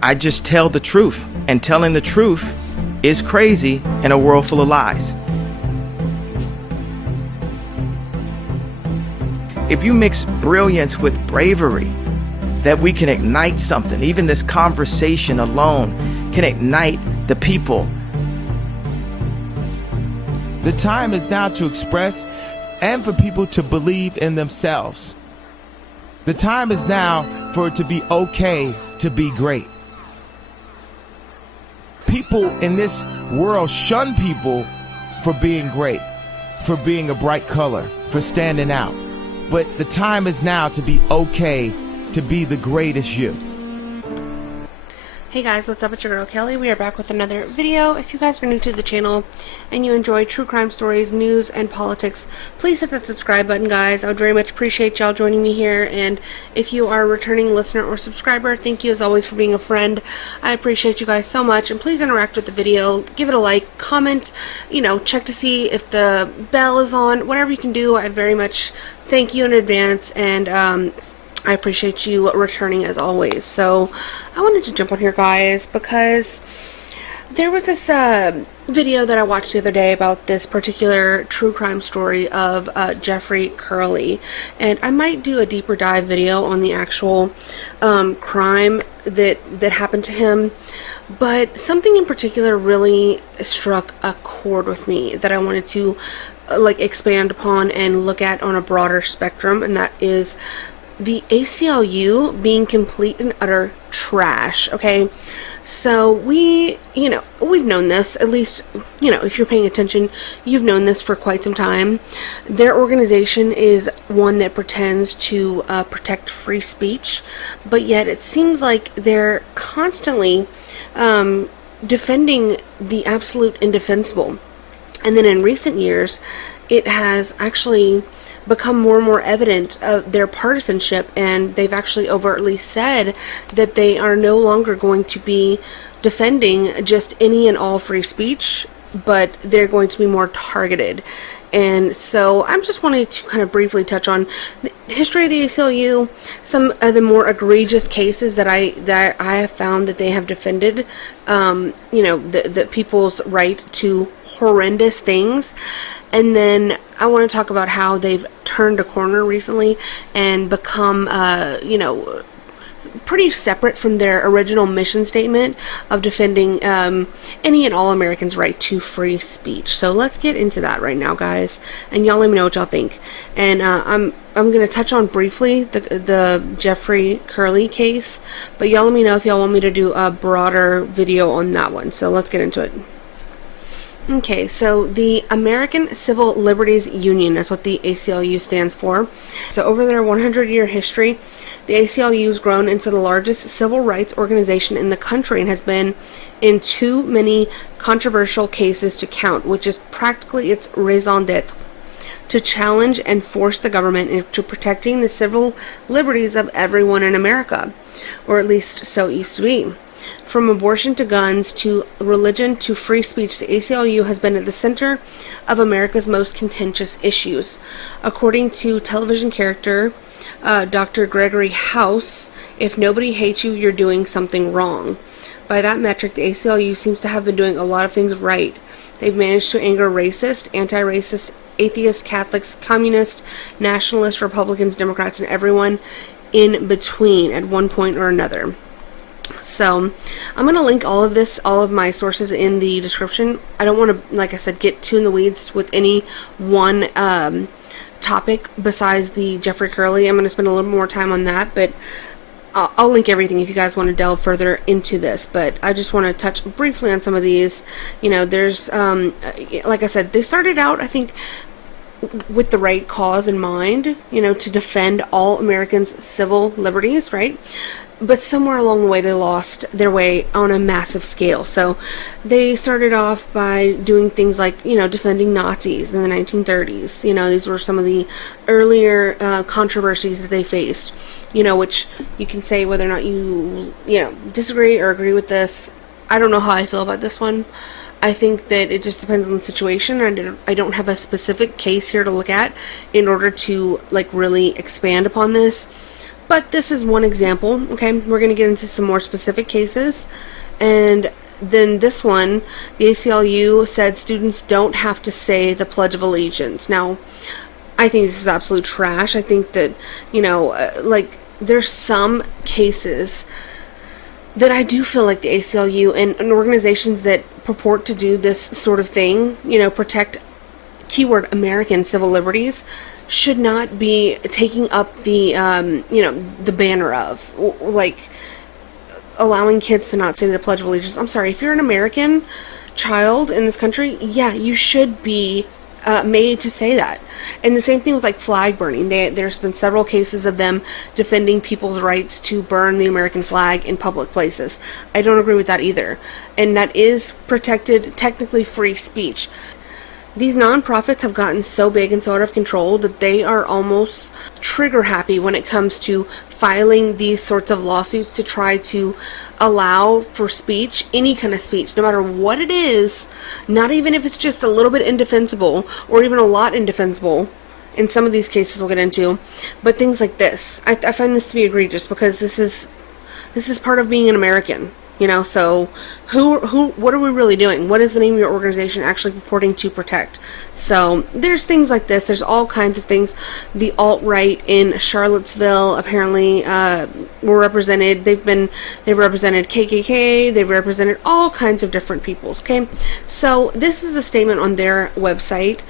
I just tell the truth, and telling the truth is crazy in a world full of lies. If you mix brilliance with bravery, that we can ignite something. Even this conversation alone can ignite the people. The time is now to express and for people to believe in themselves. The time is now for it to be okay to be great. People in this world shun people for being great, for being a bright color, for standing out. But the time is now to be okay to be the greatest you. Hey guys, what's up? It's your girl Kelly. We are back with another video. If you guys are new to the channel and you enjoy true crime stories, news, and politics, please hit that subscribe button, guys. I would very much appreciate y'all joining me here. And if you are a returning listener or subscriber, thank you as always for being a friend. I appreciate you guys so much. And please interact with the video. Give it a like, comment, check to see if the bell is on. Whatever you can do, I very much thank you in advance. And I appreciate you returning as always. So I wanted to jump on here, guys, because there was this video that I watched the other day about this particular true crime story of Jeffrey Curley, and I might do a deeper dive video on the actual crime that happened to him. But something in particular really struck a chord with me that I wanted to expand upon and look at on a broader spectrum, and that is the ACLU being complete and utter trash. Okay, so we've known this, at least, if you're paying attention, you've known this for quite some time. Their organization is one that pretends to protect free speech, but yet it seems like they're constantly defending the absolute indefensible. And then in recent years, it has actually become more and more evident of their partisanship, and they've actually overtly said that they are no longer going to be defending just any and all free speech, but they're going to be more targeted. And so I'm just wanting to kind of briefly touch on the history of the ACLU, some of the more egregious cases that I have found that they have defended, the people's right to horrendous things. And then I want to talk about how they've turned a corner recently and become, pretty separate from their original mission statement of defending any and all Americans' right to free speech. So let's get into that right now, guys. And y'all let me know what y'all think. And I'm going to touch on briefly the Jeffrey Curley case, but y'all let me know if y'all want me to do a broader video on that one. So let's get into it. Okay, so the American Civil Liberties Union is what the ACLU stands for. So over their 100-year history, the ACLU has grown into the largest civil rights organization in the country and has been in too many controversial cases to count, which is practically its raison d'etre, to challenge and force the government into protecting the civil liberties of everyone in America, or at least so it used to be. From abortion to guns to religion to free speech, the ACLU has been at the center of America's most contentious issues. According to television character Dr. Gregory House, if nobody hates you, you're doing something wrong. By that metric, the ACLU seems to have been doing a lot of things right. They've managed to anger racist, anti-racist, atheists, Catholics, communists, nationalists, Republicans, Democrats, and everyone in between at one point or another. So I'm going to link all of my sources in the description. I don't want to, like I said, get too in the weeds with any one topic besides the Jeffrey Curley. I'm going to spend a little more time on that, but I'll link everything if you guys want to delve further into this. But I just want to touch briefly on some of these. There's, like I said, they started out, I think, with the right cause in mind, to defend all Americans' civil liberties, right? But somewhere along the way, they lost their way on a massive scale. So they started off by doing things like, defending Nazis in the 1930s. These were some of the earlier controversies that they faced, which you can say whether or not you disagree or agree with this. I don't know how I feel about this one. I think that it just depends on the situation. I don't have a specific case here to look at in order to, really expand upon this. But this is one example, okay? We're going to get into some more specific cases. And then this one, the ACLU said students don't have to say the Pledge of Allegiance. Now, I think this is absolute trash. I think that, like, there's some cases that I do feel like the ACLU and organizations that purport to do this sort of thing, protect keyword American civil liberties, should not be taking up the, the banner of, like, allowing kids to not say the Pledge of Allegiance. I'm sorry, if you're an American child in this country, yeah, you should be made to say that. And the same thing with like flag burning. There's been several cases of them defending people's rights to burn the American flag in public places. I don't agree with that either. And that is protected, technically free speech. These nonprofits have gotten so big and so out of control that they are almost trigger happy when it comes to filing these sorts of lawsuits to try to allow for speech, any kind of speech, no matter what it is, not even if it's just a little bit indefensible or even a lot indefensible. In some of these cases we'll get into, but things like this, I find this to be egregious because this is part of being an American. So what are we really doing? What is the name of your organization actually purporting to protect? So there's things like this. There's all kinds of things. The alt-right in Charlottesville apparently were represented. They've represented KKK. They've represented all kinds of different peoples. Okay, so this is a statement on their website.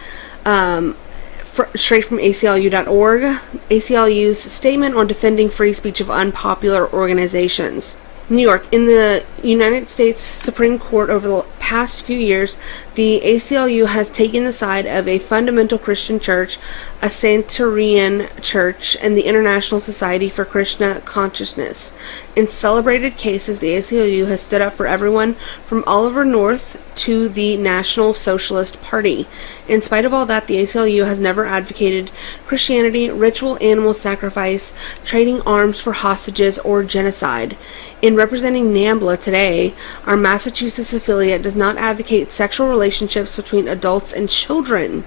Straight from ACLU.org. ACLU's statement on defending free speech of unpopular organizations. New York. In the United States Supreme Court over the past few years, the ACLU has taken the side of a fundamental Christian church, a Sanitarian church, and the International Society for Krishna Consciousness. In celebrated cases, the ACLU has stood up for everyone from Oliver North to the National Socialist Party. In spite of all that, the ACLU has never advocated Christianity, ritual animal sacrifice, trading arms for hostages, or genocide. In representing NAMBLA today, our Massachusetts affiliate does not advocate sexual relationships between adults and children.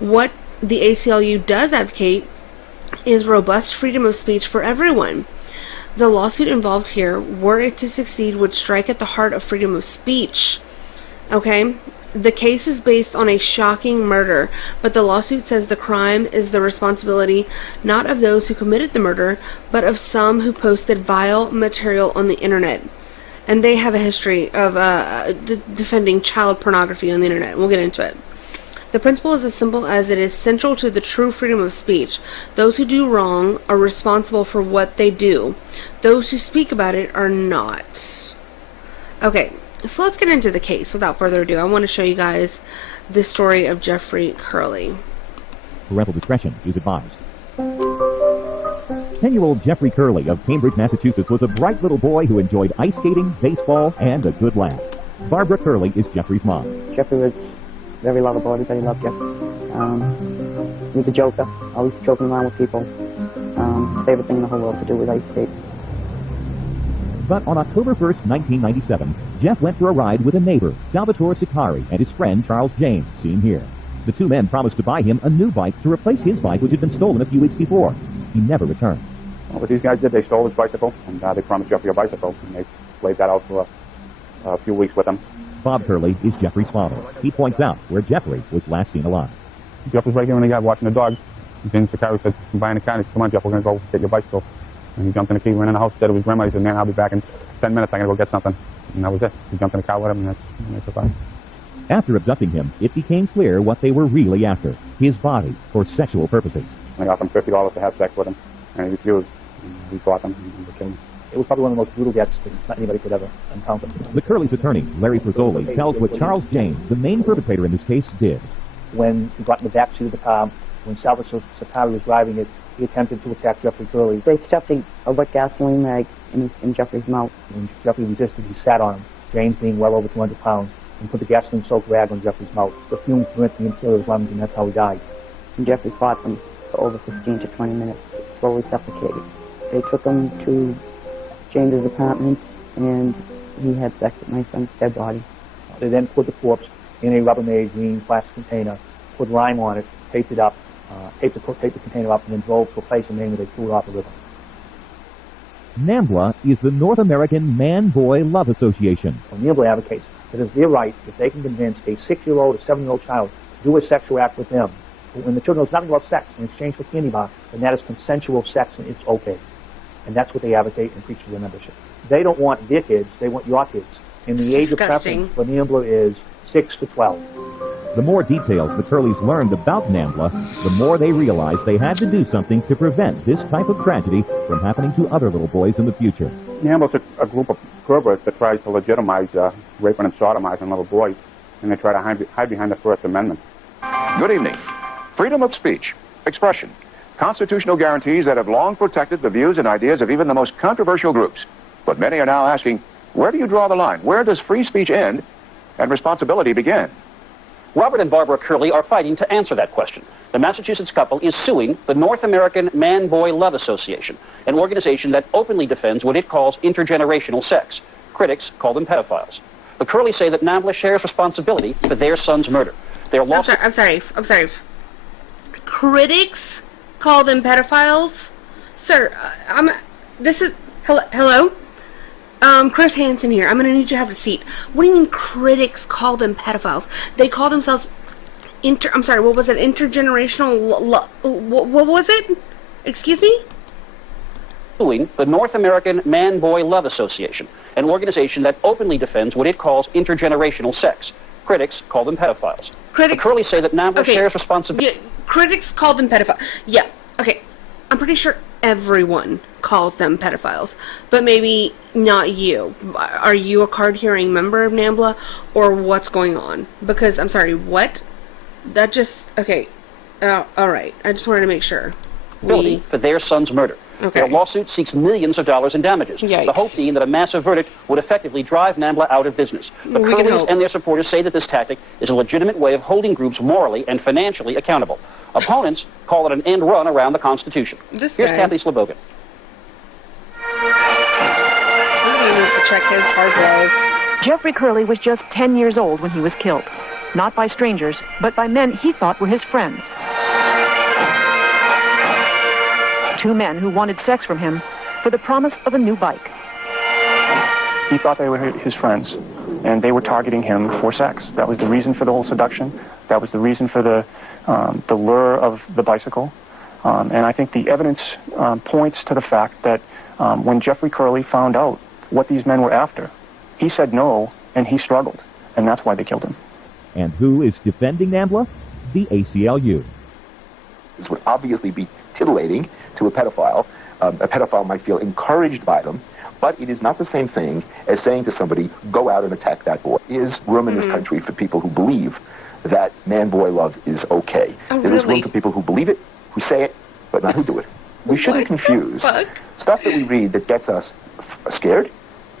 What the ACLU does advocate is robust freedom of speech for everyone. The lawsuit involved here, were it to succeed, would strike at the heart of freedom of speech. Okay? The case is based on a shocking murder, but the lawsuit says the crime is the responsibility not of those who committed the murder, but of some who posted vile material on the internet. And they have a history of defending child pornography on the internet. We'll get into it. The principle is as simple as it is central to the true freedom of speech. Those who do wrong are responsible for what they do. Those who speak about it are not. Okay. So let's get into the case. Without further ado, I want to show you guys the story of Jeffrey Curley. Parental discretion is advised. 10-year-old Jeffrey Curley of Cambridge, Massachusetts was a bright little boy who enjoyed ice skating, baseball, and a good laugh. Barbara Curley is Jeffrey's mom. Jeffrey was very lovable. Everybody loved Jeff. He was a joker, always joking around with people. His favorite thing in the whole world to do was ice skate. But on October 1st, 1997, Jeff went for a ride with a neighbor, Salvatore Sicari, and his friend Charles James, seen here. The two men promised to buy him a new bike to replace his bike, which had been stolen a few weeks before. He never returned. Well, what these guys did, they stole his bicycle, and they promised Jeffrey a bicycle, and they played that out for a few weeks with him. Bob Curley is Jeffrey's father. He points out where Jeffrey was last seen alive. Jeff was right here in the yard watching the dogs. Then Sicari said, "I'm buying a car." He said, "Come on, Jeff, we're going to go get your bicycle." And he jumped in the key, ran in the house, said it was grandma. He said, "Man, I'll be back in 10 minutes. I'm going to go get something." And that was it. He jumped in the car with him, and that's what happened. After abducting him, it became clear what they were really after: his body for sexual purposes. They offered him $50 to have sex with him, and he refused. And we fought him, and we killed him. It was probably one of the most brutal deaths that anybody could ever encounter. The Curley's attorney, Larry Frazzoli, tells what Charles James, the main perpetrator in this case, did. When he got in the back seat of the car, when Salvatore Sicari was driving it, he attempted to attack Jeffrey Curley. They stuffed a wet gasoline bag in Jeffrey's mouth. When Jeffrey resisted, he sat on him, James being well over 200 pounds, and put the gasoline-soaked rag on Jeffrey's mouth. The fumes burnt the interior of his lungs, and that's how he died. And Jeffrey fought them for over 15 to 20 minutes, slowly suffocated. They took him to James's apartment, and he had sex with my son's dead body. They then put the corpse in a Rubbermaid green plastic container, put lime on it, taped it up, taped the container up, and then drove to a place and named it they threw it off the river. NAMBLA is the North American Man-Boy Love Association. NAMBLA advocates that it's their right if they can convince a 6-year-old or 7-year-old child to do a sexual act with them. When the child knows nothing about sex in exchange for candy bar, then that is consensual sex and it's okay. And that's what they advocate and preach to their membership. They don't want their kids, they want your kids. And the age of preference for NAMBLA is 6 to 12. The more details the Curleys learned about NAMBLA, the more they realized they had to do something to prevent this type of tragedy from happening to other little boys in the future. NAMBLA's a group of perverts that tries to legitimize raping and sodomizing little boys, and they try to hide behind the First Amendment. Good evening. Freedom of speech, expression, constitutional guarantees that have long protected the views and ideas of even the most controversial groups. But many are now asking, where do you draw the line? Where does free speech end and responsibility begin? Robert and Barbara Curley are fighting to answer that question. The Massachusetts couple is suing the North American Man-Boy Love Association, an organization that openly defends what it calls intergenerational sex. Critics call them pedophiles. The Curleys say that NAMBLA shares responsibility for their son's murder. Their lawsuit... I'm sorry. Critics call them pedophiles? Sir, hello? Chris Hansen here. I'm gonna need you to have a seat. What do you mean critics call them pedophiles? They call themselves I'm sorry, what was it? Intergenerational what was it? Excuse me? The North American Man-Boy Love Association, an organization that openly defends what it calls intergenerational sex. Critics call them pedophiles. Critics... The Curleys say that NAMBLA shares responsibility... Yeah, critics call them pedophiles. Yeah, okay. I'm pretty sure everyone calls them pedophiles, but maybe not you. Are you a card-carrying member of NAMBLA, or what's going on? Because, I'm sorry, what? That just... Okay. Alright. I just wanted to make sure. For their son's murder. Okay. Their lawsuit seeks millions of dollars in damages. Yikes. The hope being that a massive verdict would effectively drive NAMBLA out of business. The Curleys and their supporters say that this tactic is a legitimate way of holding groups morally and financially accountable. Opponents call it an end run around the Constitution. Here's Kathy Slobogan. Somebody needs to check his hard drive. Jeffrey Curley was just 10 years old when he was killed. Not by strangers, but by men he thought were his friends. 2 men who wanted sex from him for the promise of a new bike. He thought they were his friends, and they were targeting him for sex. That was the reason for the whole seduction. That was the reason for the lure of the bicycle. And I think the evidence points to the fact that when Jeffrey Curley found out what these men were after, he said no, and he struggled, and that's why they killed him. And who is defending NAMBLA? The ACLU. This would obviously be titillating to a pedophile. A pedophile might feel encouraged by them, but it is not the same thing as saying to somebody, go out and attack that boy. There is room in this country for people who believe that man-boy love is okay. There is room for people who believe it, who say it, but not who do it. We shouldn't confuse stuff that we read that gets us scared,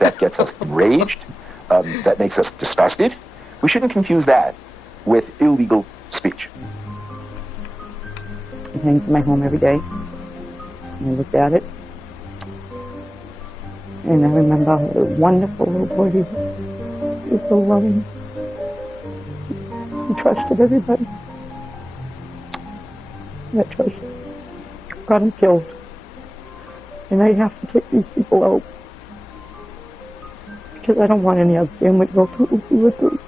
that gets us enraged, that makes us disgusted. We shouldn't confuse that with illegal speech. It hangs in my home every day. And I looked at it. And I remember the wonderful little boy. He was so loving. He trusted everybody. That trust got him killed. And I have to take these people out. Because I don't want any other family to go through what we went through.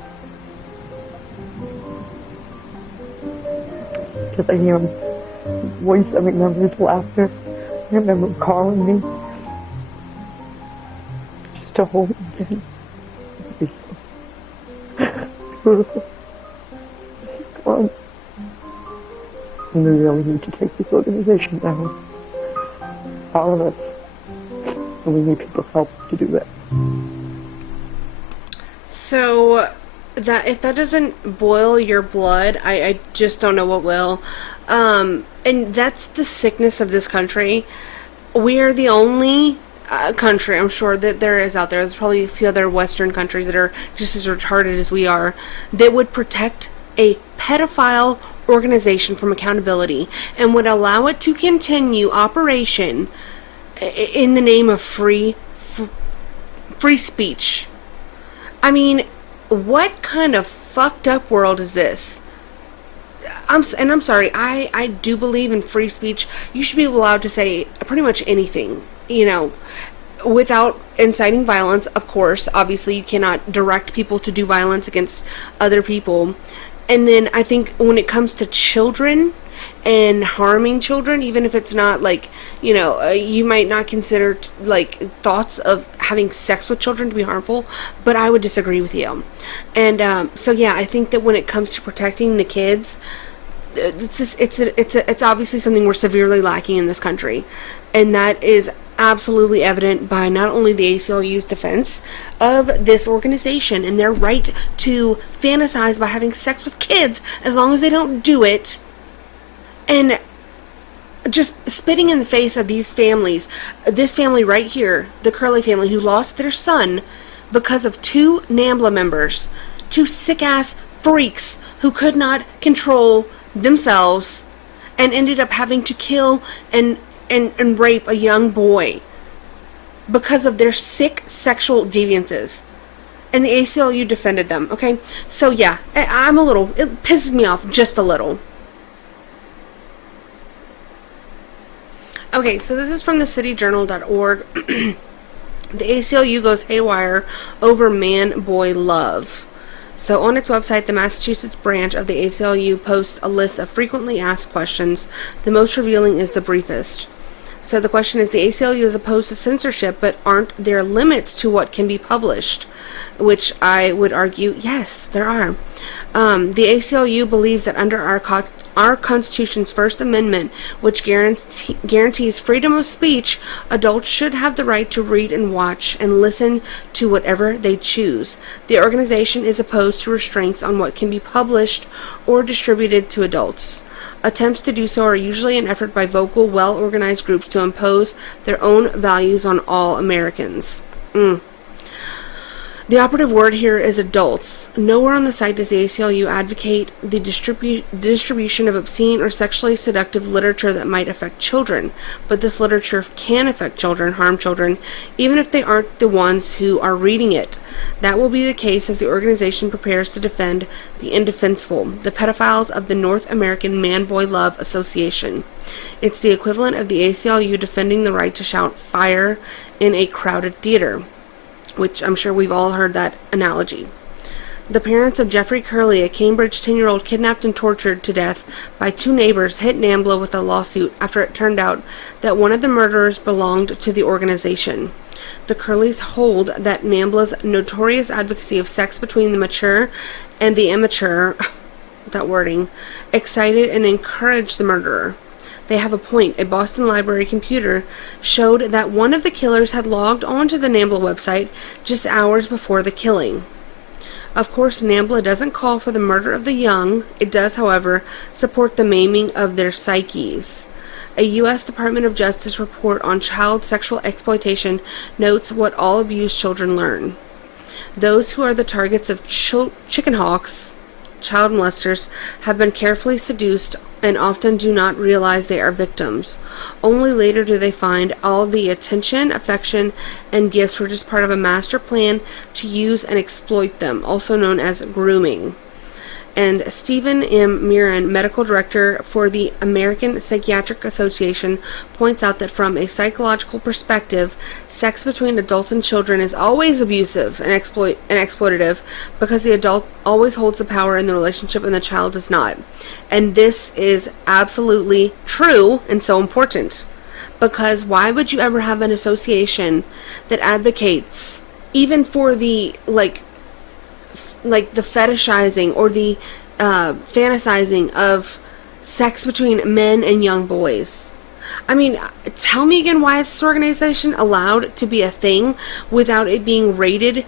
Because I hear him voice, I remember his laughter. I remember him calling me. Just to hold him again. Beautiful. He's gone. And we really need to take this organization down. All of us. And we need people's help to do that. So, that if that doesn't boil your blood, I just don't know what will. And that's the sickness of this country. We are the only country, I'm sure that there is out there, there's probably a few other Western countries that are just as retarded as we are, that would protect a pedophile organization from accountability and would allow it to continue operation in the name of free speech. I mean, what kind of fucked up world is this? I'm sorry, I do believe in free speech. You should be allowed to say pretty much anything, you know. without inciting violence, of course. Obviously, you cannot direct people to do violence against other people. And then I think when it comes to children and harming children, even if it's not like, you know, you might not consider like thoughts of having sex with children to be harmful, but I would disagree with you. And so yeah, I think that when it comes to protecting the kids, it's obviously something we're severely lacking in this country, and that is absolutely evident by not only the ACLU's defense of this organization and their right to fantasize about having sex with kids as long as they don't do it, and just spitting in the face of these families. This family right here, the Curley family, who lost their son because of two NAMBLA members, two sick-ass freaks who could not control themselves and ended up having to kill and rape a young boy because of their sick sexual deviances. And the ACLU defended them, okay? So yeah, it pisses me off just a little. Okay, so this is from the cityjournal.org. The ACLU goes haywire over man-boy love. So on its website, the Massachusetts branch of the ACLU posts a list of frequently asked questions. The most revealing is the briefest. So the question is, the ACLU is opposed to censorship, but aren't there limits to what can be published? Which I would argue, yes, there are. The ACLU believes that under our Constitution's First Amendment, which guarantees freedom of speech, adults should have the right to read and watch and listen to whatever they choose. The organization is opposed to restraints on what can be published or distributed to adults. Attempts to do so are usually an effort by vocal, well-organized groups to impose their own values on all Americans. The operative word here is adults. Nowhere on the site does the ACLU advocate the distribution of obscene or sexually seductive literature that might affect children, but this literature can affect children, harm children, even if they aren't the ones who are reading it. That will be the case as the organization prepares to defend the Indefensible, the pedophiles of the North American Man-Boy Love Association. It's the equivalent of the ACLU defending the right to shout fire in a crowded theater, which I'm sure we've all heard that analogy. The parents of Jeffrey Curley, a Cambridge 10-year-old kidnapped and tortured to death by two neighbors, hit NAMBLA with a lawsuit after it turned out that one of the murderers belonged to the organization. The Curleys hold that NAMBLA's notorious advocacy of sex between the mature and the immature, that wording, excited and encouraged the murderer. They have a point. A Boston Library computer showed that one of the killers had logged onto the NAMBLA website just hours before the killing. Of course, NAMBLA doesn't call for the murder of the young. It does, however, support the maiming of their psyches. A U.S. Department of Justice report on child sexual exploitation notes what all abused children learn. Those who are the targets of chicken hawks, child molesters, have been carefully seduced and often do not realize they are victims. Only later do they find all the attention, affection, and gifts were just part of a master plan to use and exploit them, also known as grooming. And Stephen M. Mirren, medical director for the American Psychiatric Association, points out that from a psychological perspective, sex between adults and children is always abusive and exploitative because the adult always holds the power in the relationship and the child does not. And this is absolutely true and so important, because why would you ever have an association that advocates even for the like the fetishizing or the fantasizing of sex between men and young boys? I mean, tell me again, why is this organization allowed to be a thing without it being raided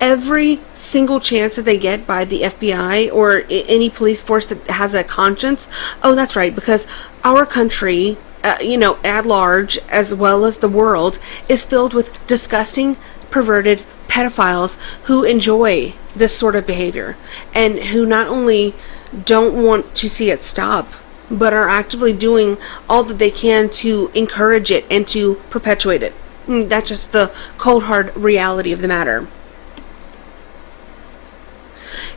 every single chance that they get by the FBI or any police force that has a conscience? Oh, that's right, because our country, at large, as well as the world, is filled with disgusting, perverted pedophiles who enjoy this sort of behavior and who not only don't want to see it stop, but are actively doing all that they can to encourage it and to perpetuate it. That's just the cold hard reality of the matter.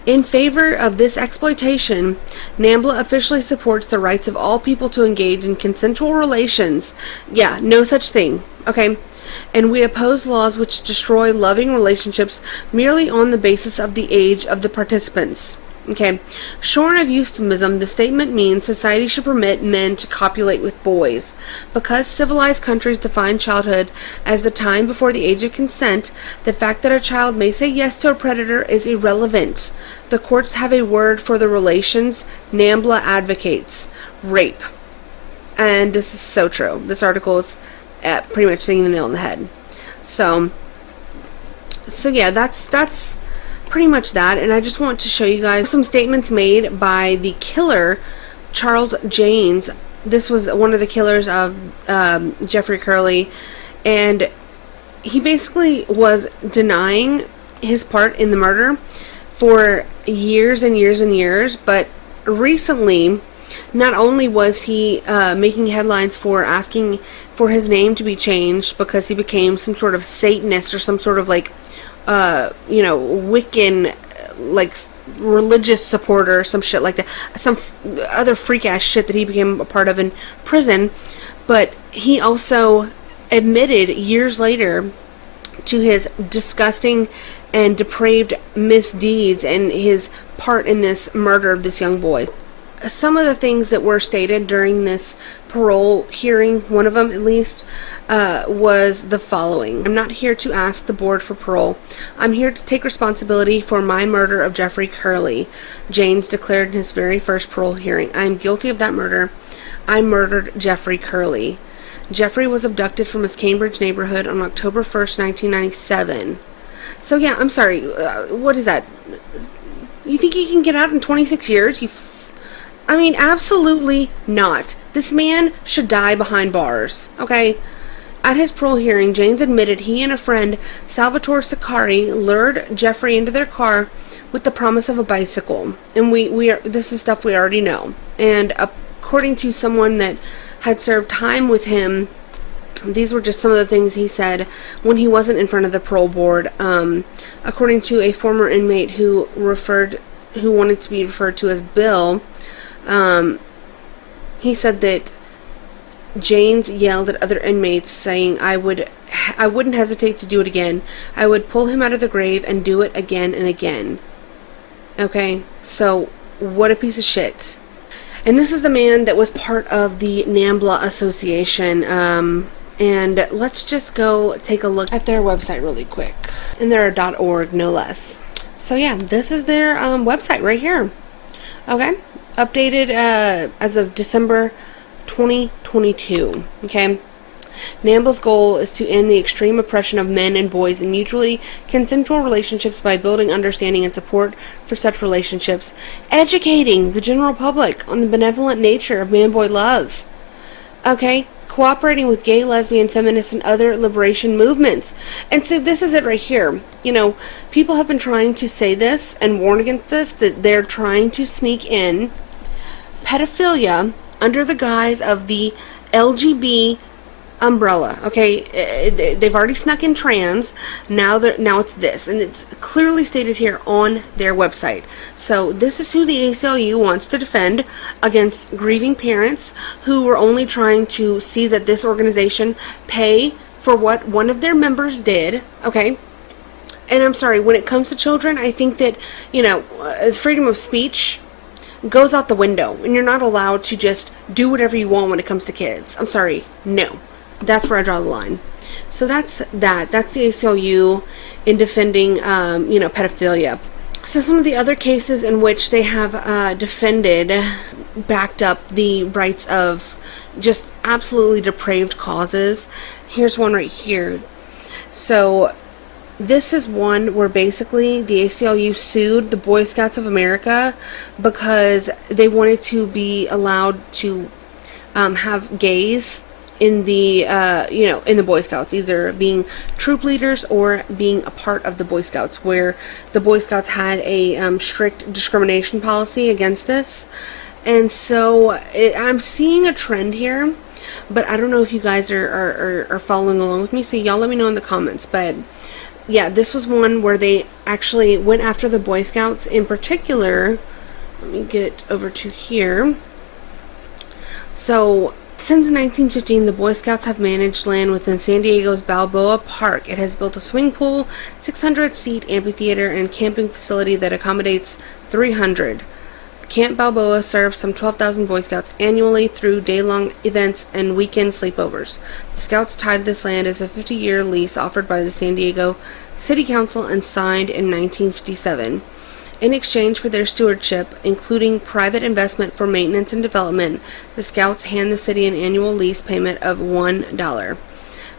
In favor of this exploitation, NAMBLA officially supports the rights of all people to engage in consensual relations. Yeah, no such thing, okay? and we oppose laws which destroy loving relationships merely on the basis of the age of the participants. Okay, shorn of euphemism, the statement means society should permit men to copulate with boys. Because civilized countries define childhood as the time before the age of consent, the fact that a child may say yes to a predator is irrelevant. The courts have a word for the relations NAMBLA advocates: rape. And this is so true. This article is pretty much hitting the nail on the head. So yeah, that's pretty much that. And I just want to show you guys some statements made by the killer, Charles Janes. This was one of the killers of Jeffrey Curley, and he basically was denying his part in the murder for years and years and years. But recently, not only was he making headlines for asking for his name to be changed because he became some sort of Satanist or some sort of like Wiccan, like religious supporter or some shit like that, some other freak ass shit that he became a part of in prison, but he also admitted years later to his disgusting and depraved misdeeds and his part in this murder of this young boy. Some of the things that were stated during this parole hearing, one of them at least, was the following: I'm not here to ask the board for parole. I'm here to take responsibility for my murder of Jeffrey Curley, Janes declared in his very first parole hearing. I am guilty of that murder. I murdered Jeffrey Curley. Jeffrey was abducted from his Cambridge neighborhood on October 1st, 1997. So yeah, I'm sorry, what is that? You think you can get out in 26 years? I mean, absolutely not. This man should die behind bars, okay? At his parole hearing, Janes admitted he and a friend, Salvatore Sicari, lured Jeffrey into their car with the promise of a bicycle. And this is stuff we already know. And according to someone that had served time with him, these were just some of the things he said when he wasn't in front of the parole board. According to a former inmate who wanted to be referred to as Bill, he said that Janes yelled at other inmates, saying, I wouldn't hesitate to do it again. I would pull him out of the grave and do it again and again. Okay, so what a piece of shit. And this is the man that was part of the NAMBLA Association. And let's just go take a look at their website really quick. And they're .org, no less. So yeah, this is their website right here. Okay, updated as of December 2022. Okay, NAMBLA's goal is to end the extreme oppression of men and boys in mutually consensual relationships by building understanding and support for such relationships, educating the general public on the benevolent nature of man-boy love. Okay, cooperating with gay, lesbian, feminist, and other liberation movements. And so this is it right here. You know, people have been trying to say this and warn against this, that they're trying to sneak in pedophilia under the guise of the LGB umbrella. Okay, they've already snuck in trans. Now it's this, and it's clearly stated here on their website. So this is who the ACLU wants to defend against grieving parents who are only trying to see that this organization pay for what one of their members did. Okay, and I'm sorry, when it comes to children, I think that, you know, freedom of speech goes out the window, and you're not allowed to just do whatever you want when it comes to kids. I'm sorry, no. That's where I draw the line. So that's that. That's the ACLU in defending, pedophilia. So some of the other cases in which they have defended, backed up the rights of just absolutely depraved causes. Here's one right here. So this is one where basically the ACLU sued the Boy Scouts of America because they wanted to be allowed to have gays in the in the Boy Scouts, either being troop leaders or being a part of the Boy Scouts, where the Boy Scouts had a strict discrimination policy against this. And so I'm seeing a trend here, but I don't know if you guys are following along with me, so y'all let me know in the comments. But yeah, this was one where they actually went after the Boy Scouts in particular. Let me get over to here. So Since 1915, the Boy Scouts have managed land within San Diego's Balboa Park. It has built a swimming pool, 600-seat amphitheater, and camping facility that accommodates 300. Camp Balboa serves some 12,000 Boy Scouts annually through day-long events and weekend sleepovers. The Scouts tied this land as a 50-year lease offered by the San Diego City Council and signed in 1957. In exchange for their stewardship, including private investment for maintenance and development, the Scouts hand the city an annual lease payment of $1.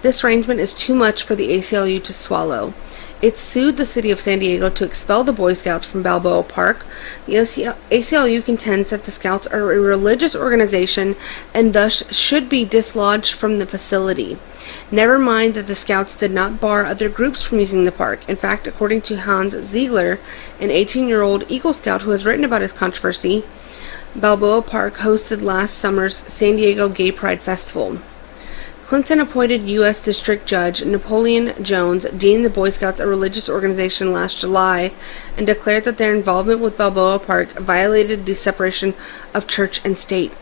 This arrangement is too much for the ACLU to swallow. It sued the city of San Diego to expel the Boy Scouts from Balboa Park. The ACLU contends that the Scouts are a religious organization and thus should be dislodged from the facility. Never mind that the Scouts did not bar other groups from using the park. In fact, according to Hans Ziegler, an 18-year-old Eagle Scout who has written about his controversy, Balboa Park hosted last summer's San Diego Gay Pride Festival. Clinton appointed U.S. District Judge Napoleon Jones deemed the Boy Scouts a religious organization last July and declared that their involvement with Balboa Park violated the separation of church and state.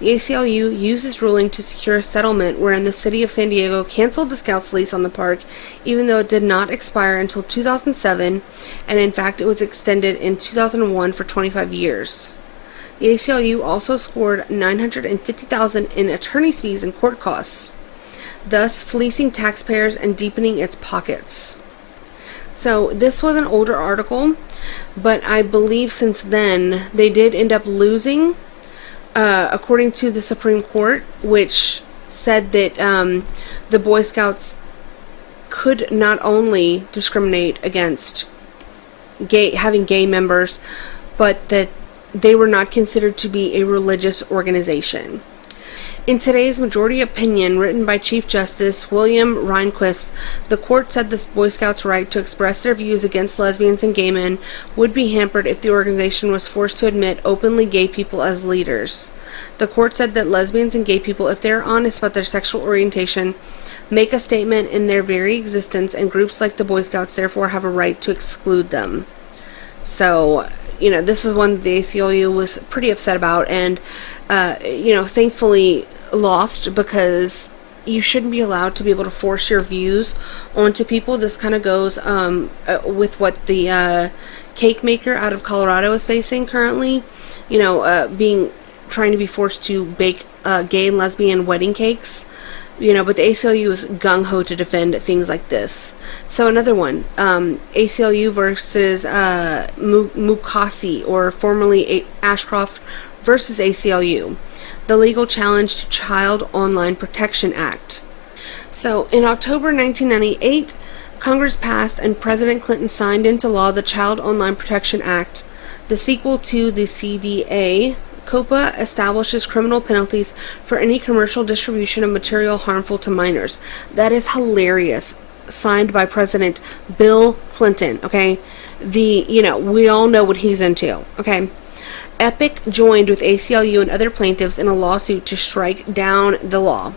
The ACLU used this ruling to secure a settlement wherein the city of San Diego canceled the Scouts' lease on the park, even though it did not expire until 2007, and in fact it was extended in 2001 for 25 years. The ACLU also scored $950,000 in attorney's fees and court costs, thus fleecing taxpayers and deepening its pockets. So this was an older article, but I believe since then they did end up losing, according to the Supreme Court, which said that the Boy Scouts could not only discriminate against having gay members, but that they were not considered to be a religious organization. In today's majority opinion, written by Chief Justice William Rehnquist, the court said the Boy Scouts' right to express their views against lesbians and gay men would be hampered if the organization was forced to admit openly gay people as leaders. The court said that lesbians and gay people, if they are honest about their sexual orientation, make a statement in their very existence, and groups like the Boy Scouts therefore have a right to exclude them. So, this is one the ACLU was pretty upset about, and thankfully lost, because you shouldn't be allowed to be able to force your views onto people. This kind of goes with what the cake maker out of Colorado is facing currently, trying to be forced to bake gay and lesbian wedding cakes, but the ACLU is gung-ho to defend things like this. So another one, ACLU versus Mukasey, or formerly Ashcroft versus ACLU, the legal challenge to Child Online Protection Act. So in October 1998, Congress passed and President Clinton signed into law the Child Online Protection Act. The sequel to the CDA, COPA establishes criminal penalties for any commercial distribution of material harmful to minors. That is hilarious. Signed by President Bill Clinton, okay? We all know what he's into, okay? Epic joined with ACLU and other plaintiffs in a lawsuit to strike down the law,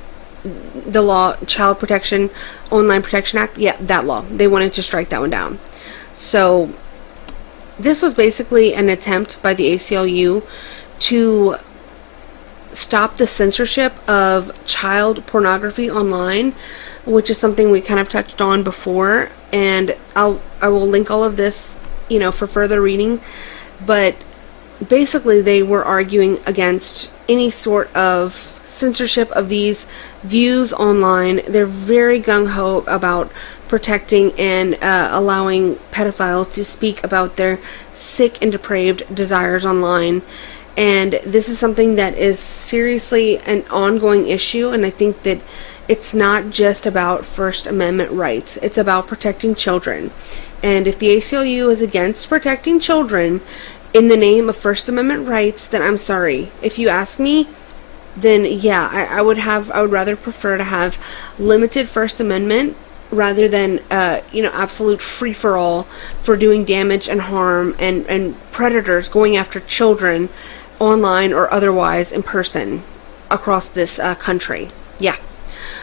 Child Protection, Online Protection Act. Yeah, that law. They wanted to strike that one down. So this was basically an attempt by the ACLU to stop the censorship of child pornography online, which is something we kind of touched on before, and I will link all of this, for further reading. But basically they were arguing against any sort of censorship of these views online. They're very gung-ho about protecting and allowing pedophiles to speak about their sick and depraved desires online. And this is something that is seriously an ongoing issue, and I think that it's not just about First Amendment rights. It's about protecting children. And if the ACLU is against protecting children in the name of First Amendment rights, then I'm sorry. If you ask me, then yeah, I would rather prefer to have limited First Amendment rather than, absolute free-for-all for doing damage and harm and predators going after children online or otherwise in person across this country. Yeah.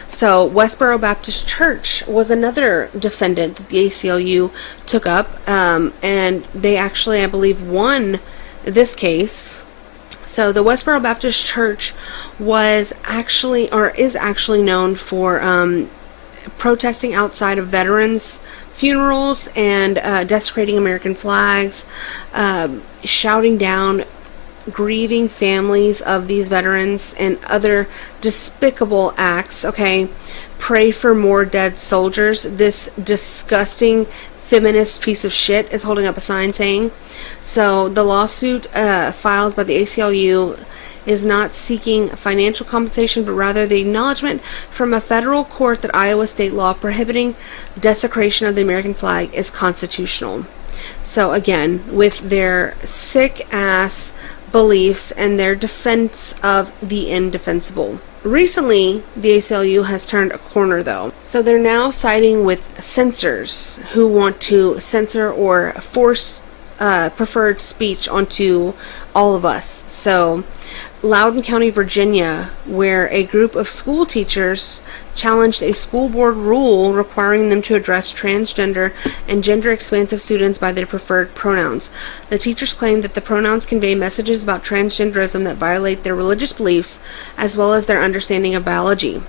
So Westboro Baptist Church was another defendant that the ACLU took up, and they actually, I believe, won this case. So the Westboro Baptist Church was actually, or is actually known for protesting outside of veterans' funerals and desecrating American flags, shouting down grieving families of these veterans and other despicable acts. Okay, pray for more dead soldiers. This disgusting feminist piece of shit is holding up a sign saying. So the lawsuit filed by the ACLU is not seeking financial compensation, but rather the acknowledgement from a federal court that Iowa state law prohibiting desecration of the American flag is constitutional. So again, with their sick ass beliefs and their defense of the indefensible. Recently, the ACLU has turned a corner though. So they're now siding with censors who want to censor or force preferred speech onto all of us. So Loudoun County, Virginia, where a group of school teachers challenged a school board rule requiring them to address transgender and gender expansive students by their preferred pronouns. The teachers claimed that the pronouns convey messages about transgenderism that violate their religious beliefs as well as their understanding of biology.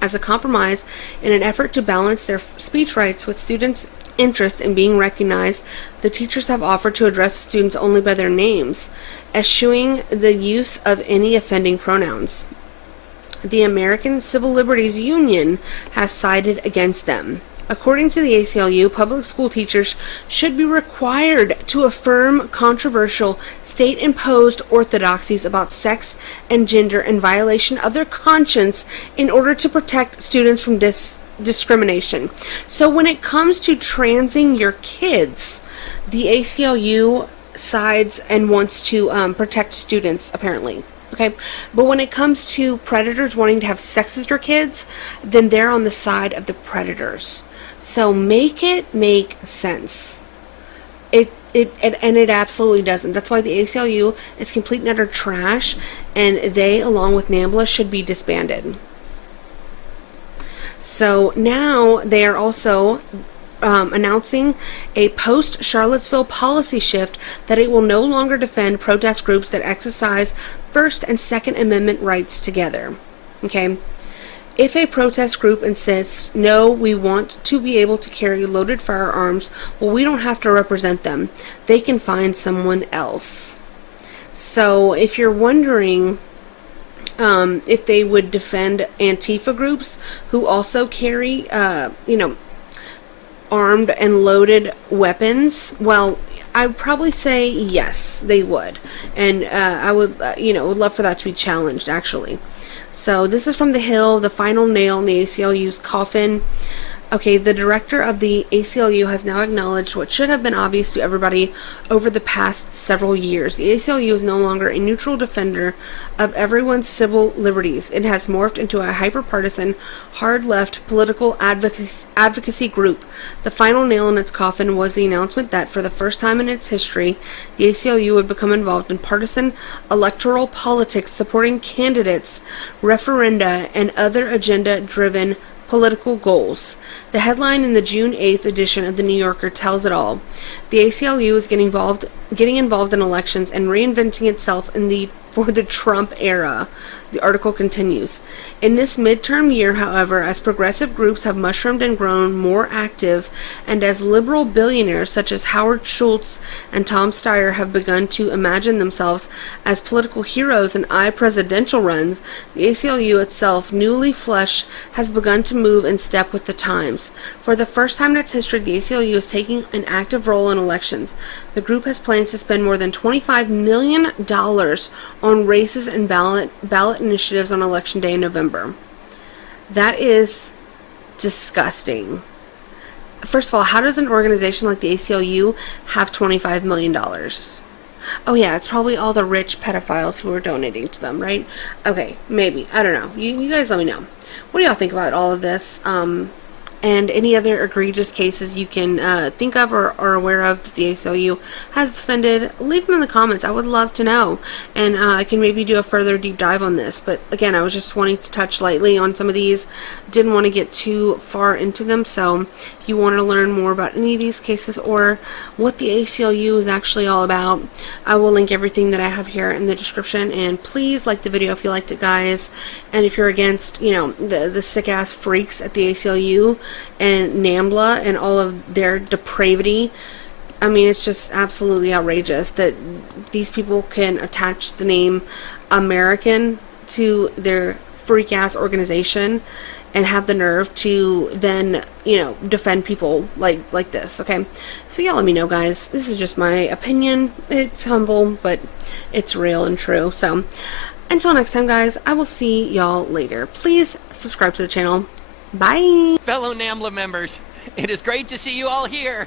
As a compromise, in an effort to balance their speech rights with students' interest in being recognized, the teachers have offered to address students only by their names, eschewing the use of any offending pronouns. The American Civil Liberties Union has sided against them. According to the ACLU, public school teachers should be required to affirm controversial state-imposed orthodoxies about sex and gender in violation of their conscience in order to protect students from discrimination. So when it comes to transing your kids, the ACLU sides and wants to protect students, apparently. Okay, but when it comes to predators wanting to have sex with your kids, then they're on the side of the predators. So make it make sense. It absolutely doesn't. That's why the ACLU is complete and utter trash, and they, along with NAMBLA, should be disbanded. So now they are also announcing a post-Charlottesville policy shift that it will no longer defend protest groups that exercise First and Second Amendment rights together. Okay? If a protest group insists, no, we want to be able to carry loaded firearms, well, we don't have to represent them. They can find someone else. So if you're wondering if they would defend Antifa groups who also carry, armed and loaded weapons, well, I would probably say yes, they would. And I would, would love for that to be challenged, actually. So this is from The Hill, the final nail in the ACLU's coffin. Okay, the director of the ACLU has now acknowledged what should have been obvious to everybody over the past several years. The ACLU is no longer a neutral defender of everyone's civil liberties. It has morphed into a hyper-partisan, hard-left political advocacy group. The final nail in its coffin was the announcement that, for the first time in its history, the ACLU would become involved in partisan electoral politics, supporting candidates, referenda, and other agenda-driven political goals. The headline in the June 8th edition of the New Yorker tells it all. The ACLU is getting involved in elections and reinventing itself for the Trump era. The article continues. In this midterm year, however, as progressive groups have mushroomed and grown more active, and as liberal billionaires such as Howard Schultz and Tom Steyer have begun to imagine themselves as political heroes in presidential runs, the ACLU itself, newly flush, has begun to move in step with the times. For the first time in its history, the ACLU is taking an active role in elections. The group has plans to spend more than $25 million on races and ballot initiatives on Election Day in November. That is disgusting. First of all, how does an organization like the ACLU have $25 million? Oh yeah, it's probably all the rich pedophiles who are donating to them, right? Okay, maybe. I don't know. You guys let me know. What do y'all think about all of this? and any other egregious cases you can think of or are aware of that the ACLU has defended, leave them in the comments. I would love to know, and I can maybe do a further deep dive on this. But again, I was just wanting to touch lightly on some of these, didn't want to get too far into them. So if you want to learn more about any of these cases or what the ACLU is actually all about, I will link everything that I have here in the description. And please like the video if you liked it, guys. And if you're against, you know, the sick ass freaks at the ACLU and NAMBLA and all of their depravity, I mean, it's just absolutely outrageous that these people can attach the name American to their freak ass organization and have the nerve to then, you know, defend people like this. Okay, so y'all let me know, guys. This is just my opinion. It's humble, but it's real and true. So until next time, guys, I will see y'all later. Please subscribe to the channel. Bye. Fellow NAMBLA members, it is great to see you all here.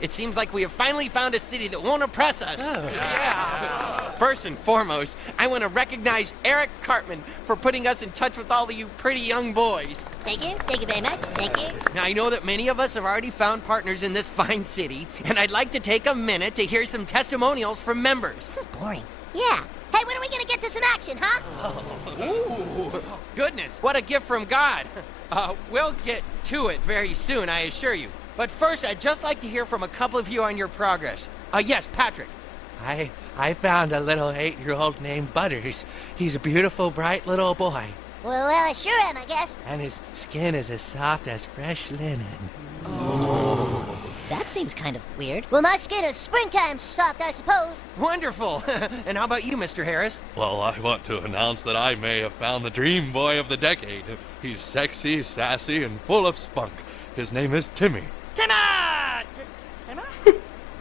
It seems like we have finally found a city that won't oppress us. Yeah. First and foremost, I want to recognize Eric Cartman for putting us in touch with all of you pretty young boys. Thank you very much, thank you. Now, I know that many of us have already found partners in this fine city, and I'd like to take a minute to hear some testimonials from members. This is boring. Yeah. Hey, when are we gonna get to some action, huh? Ooh, goodness, what a gift from God. We'll get to it very soon, I assure you. But first, I'd just like to hear from a couple of you on your progress. Yes, Patrick. I found a little 8-year-old named Butters. He's a beautiful, bright little boy. Well, I sure am, I guess. And his skin is as soft as fresh linen. Oh. That seems kind of weird. Well, my skin is springtime soft, I suppose. Wonderful. And how about you, Mr. Harris? Well, I want to announce that I may have found the dream boy of the decade. He's sexy, sassy, and full of spunk. His name is Timmy. Timmy!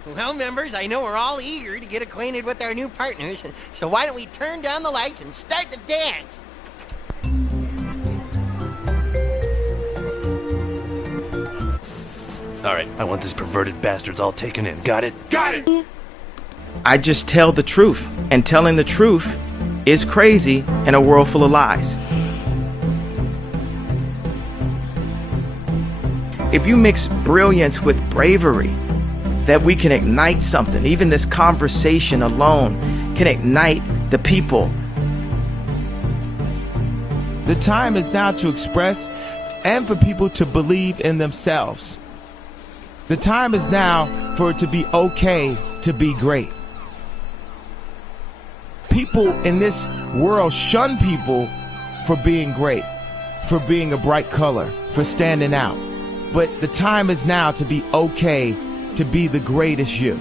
Well, members, I know we're all eager to get acquainted with our new partners, so why don't we turn down the lights and start the dance? All right, I want these perverted bastards all taken in. Got it? Got it! I just tell the truth, and telling the truth is crazy in a world full of lies. If you mix brilliance with bravery, that we can ignite something. Even this conversation alone can ignite the people. The time is now to express and for people to believe in themselves. The time is now for it to be okay to be great. People in this world shun people for being great, for being a bright color, for standing out. But the time is now to be okay to be the greatest you.